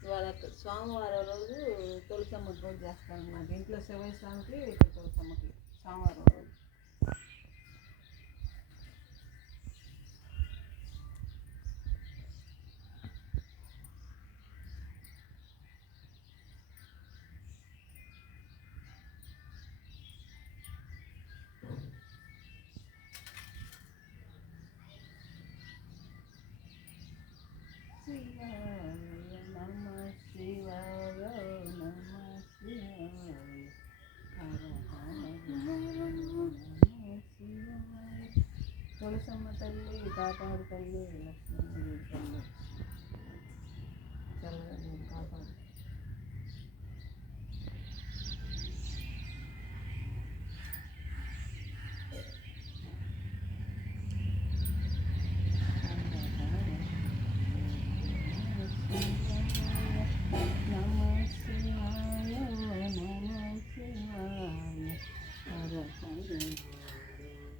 ఇవాళ సోమవారం రోజు తులసమ్మ పూజ చేస్తాను అన్నమాట ఇంట్లో శివయ్య స్వామికి తులసమ్మకి సోమవారం రోజు శివాయ నమ శివాయ నమ శివాయ హర హర నమ శివాయ తులసమ్మ తల్లి కాపాడు తల్లి లక్ష్మీ తల్లి చల్లగా మీరు కాపాడు నమ శివాయ నమ శివాయ హర హర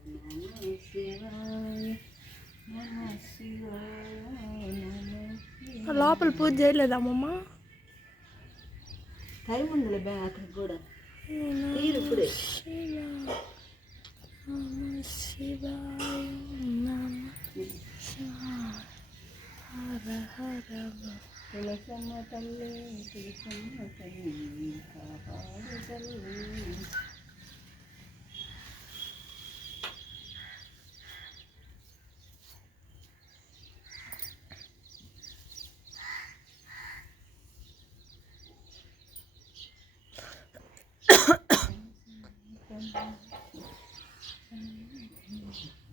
నమ శివాయ నమ శివాయ నమ లోపల పూజ చేయలేదా అమ్మమ్మ? టైం ఉందిలే బ్యా అక్కడికి కూడా. తీరు ఇప్పుడే. నమ శివాయ నమ శివాయ హర హర తులసమ్మ తల్లి తులసమ్మ తల్లి కాపాడు తల్లి. Thank you.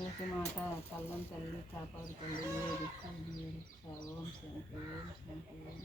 తులసి మాట కళ్ళం తల్లి కాపాడుతుంది తల్లి మీరే దిక్కు మీరే ఓం శాంతి ఓం శాంతి ఓం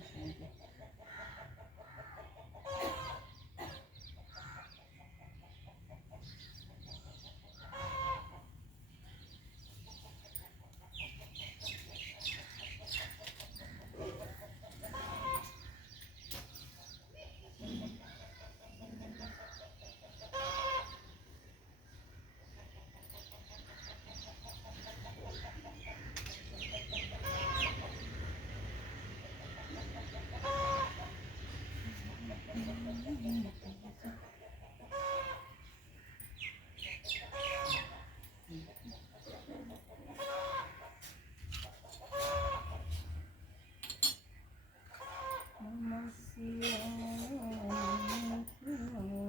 నమ శివాయ నమ శివాయ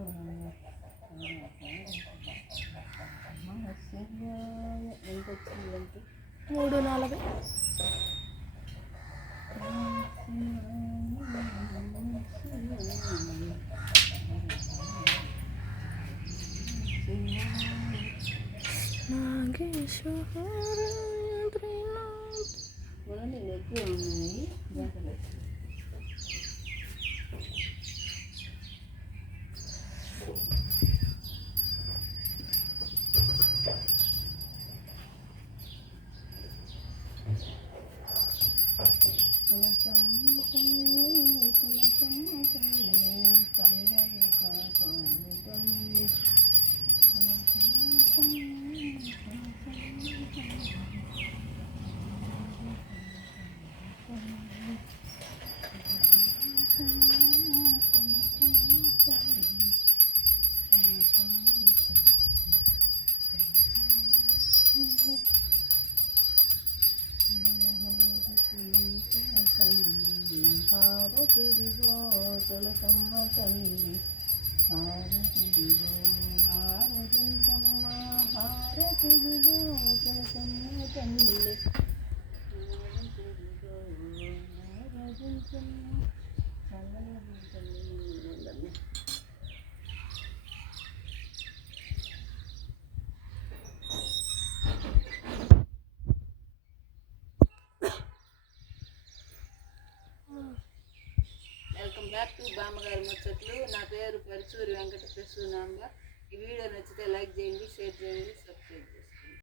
నమ శివాయ ఎంత వచ్చిందంటే మూడు నలభై నాగేశ్వరాయ ప్రేమ ఉన్నాయి తులసమ్మ తల్లి హారతిదిగో హారతించమ్మ హారతిదిగో తులసమ్మ తల్లి హారతిదిగో హారతించమ్మ చల్లగా తల్లి బ్యాక్ టు బామ్మగారి ముచ్చట్లు నా పేరు పరుచూరి వెంకట ప్రసూనాంబ ఈ వీడియో నచ్చితే లైక్ చేయండి షేర్ చేయండి.